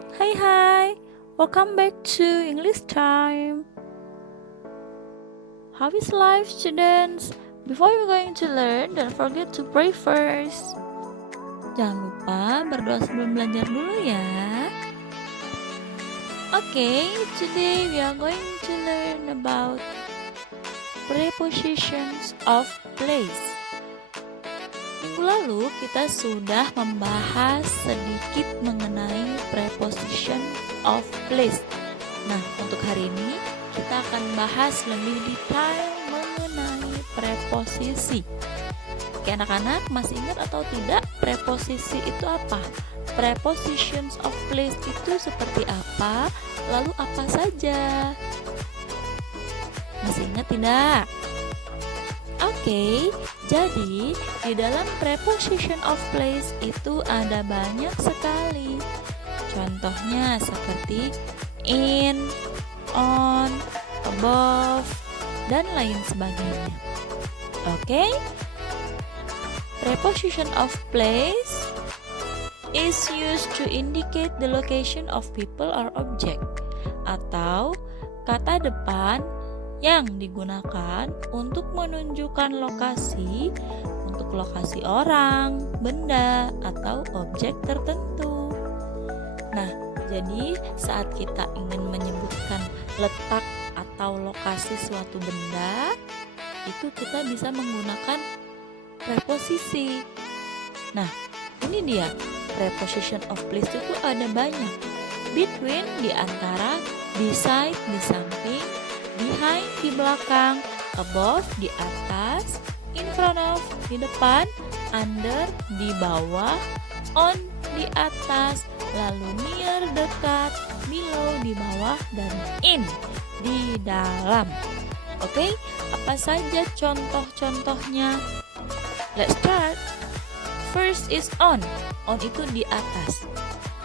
Hi, welcome back to English time. How is life, students? Before you're going to learn, don't forget to pray first. Jangan lupa berdoa sebelum belajar dulu ya. Okay, today we are going to learn about prepositions of place. Minggu lalu kita sudah membahas sedikit mengenai preposition of place. Nah, untuk hari ini kita akan bahas lebih detail mengenai preposisi. Oke, anak-anak masih ingat atau tidak preposisi itu apa? Prepositions of place itu seperti apa? Lalu apa saja? Masih ingat tidak? Oke, jadi di dalam preposition of place itu ada banyak sekali. Contohnya seperti in, on, above, dan lain sebagainya. Oke, preposition of place is used to indicate the location of people or object, atau kata depan yang digunakan untuk menunjukkan lokasi untuk lokasi orang, benda, atau objek tertentu. Nah, jadi saat kita ingin menyebutkan letak atau lokasi suatu benda, itu kita bisa menggunakan preposisi. Nah, ini dia preposition of place itu ada banyak. Between di antara, beside di samping, behind di belakang, above di atas, in front of di depan, under di bawah, on di atas, lalu near dekat, below di bawah, dan in di dalam. Oke, apa saja contoh-contohnya? Let's start. First is on. On itu di atas.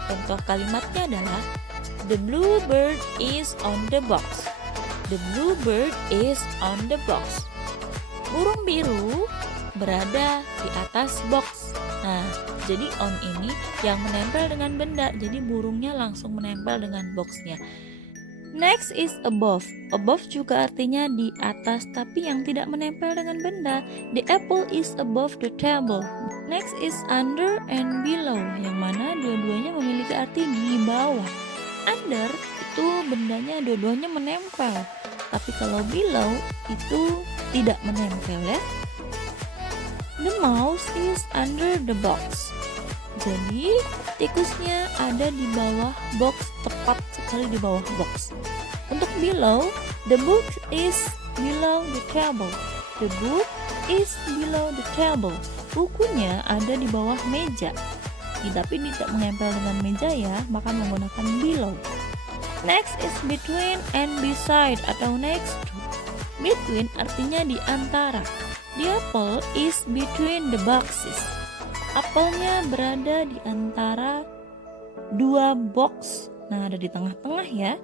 Contoh kalimatnya adalah the blue bird is on the box. The blue bird is on the box. Burung biru berada di atas box. Nah, jadi on ini yang menempel dengan benda. Jadi burungnya langsung menempel dengan boxnya. Next is above. Above juga artinya di atas tapi yang tidak menempel dengan benda. The apple is above the table. Next is under and below, yang mana dua-duanya memiliki arti di bawah. Under itu bendanya dua-duanya menempel, tapi kalau below itu tidak menempel ya. The mouse is under the box. Jadi tikusnya ada di bawah box, tepat sekali di bawah box. Untuk below, the book is below the table. The book is below the table. Bukunya ada di bawah meja. Tapi tidak menempel dengan meja ya, maka menggunakan below. Next is between and beside atau next to. Between artinya di antara. The apple is between the boxes. Apelnya berada di antara dua box. Nah, ada di tengah-tengah ya.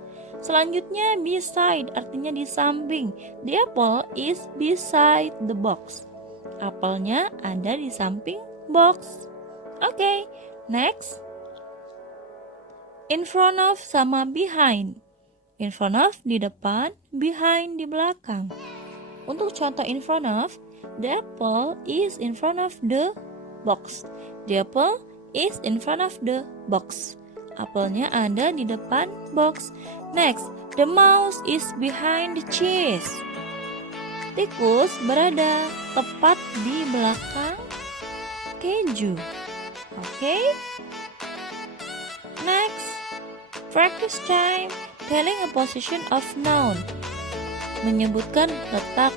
Selanjutnya beside artinya di samping. The apple is beside the box. Apelnya ada di samping box. Oke, next. In front of sama behind. In front of di depan, behind di belakang. Untuk contoh in front of, the apple is in front of the box. The apple is in front of the box. Apelnya ada di depan box. Next, the mouse is behind the cheese. Tikus berada tepat di belakang keju. Oke. Next, practice time. Telling a position of noun. Menyebutkan letak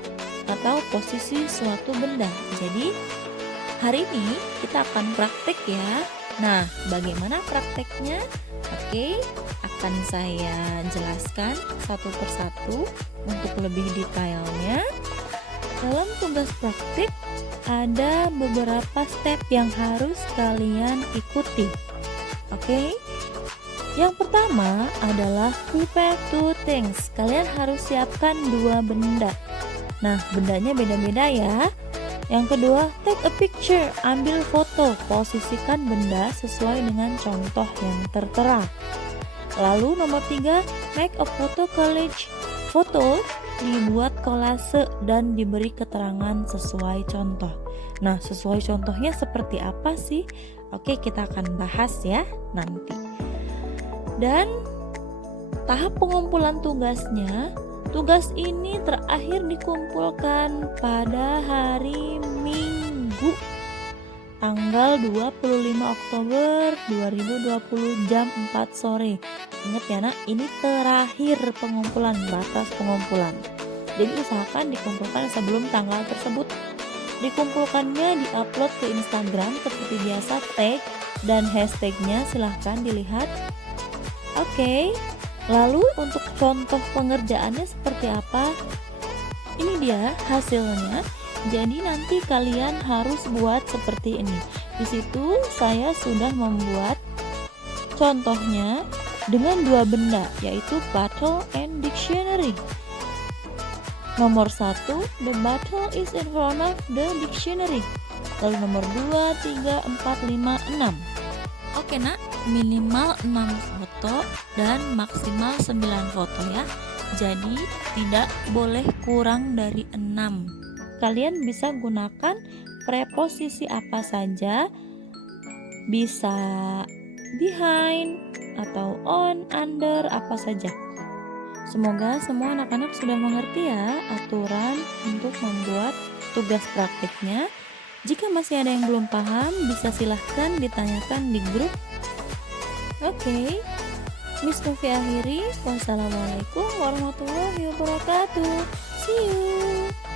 atau posisi suatu benda. Jadi, hari ini kita akan praktek ya. Nah, bagaimana prakteknya? Oke, akan saya jelaskan satu persatu untuk lebih detailnya. Dalam tugas praktik ada beberapa step yang harus kalian ikuti. Oke. Yang pertama adalah prepare two things. Kalian harus siapkan dua benda. Nah, bendanya beda-beda ya. Yang kedua, take a picture, ambil foto, posisikan benda sesuai dengan contoh yang tertera. Lalu nomor 3, make a photo collage. Foto dibuat kolase dan diberi keterangan sesuai contoh. Nah, sesuai contohnya seperti apa sih? Oke, kita akan bahas ya nanti. Dan tahap pengumpulan tugasnya, tugas ini terakhir dikumpulkan pada hari Minggu tanggal 25 Oktober 2020 jam 4 sore. Ingat ya nak, ini terakhir pengumpulan, batas pengumpulan. Jadi usahakan dikumpulkan sebelum tanggal tersebut. Dikumpulkannya diupload ke Instagram seperti biasa, tag dan hashtagnya silahkan dilihat. Oke, lalu untuk contoh pengerjaannya seperti apa? Ini dia hasilnya. Jadi nanti kalian harus buat seperti ini. Di situ saya sudah membuat contohnya dengan 2 benda, yaitu bottle and dictionary. Nomor 1, the bottle is in front of the dictionary. Lalu nomor 2, 3, 4, 5, 6. Oke nak, minimal 6 foto dan maksimal 9 foto ya. Jadi tidak boleh kurang dari 6. Kalian bisa gunakan preposisi apa saja, bisa behind atau on, under, apa saja. Semoga semua anak-anak sudah mengerti ya aturan untuk membuat tugas praktiknya. Jika masih ada yang belum paham, bisa silahkan ditanyakan di grup. Oke, Miss Novi akhiri. Wassalamualaikum warahmatullahi wabarakatuh. See you.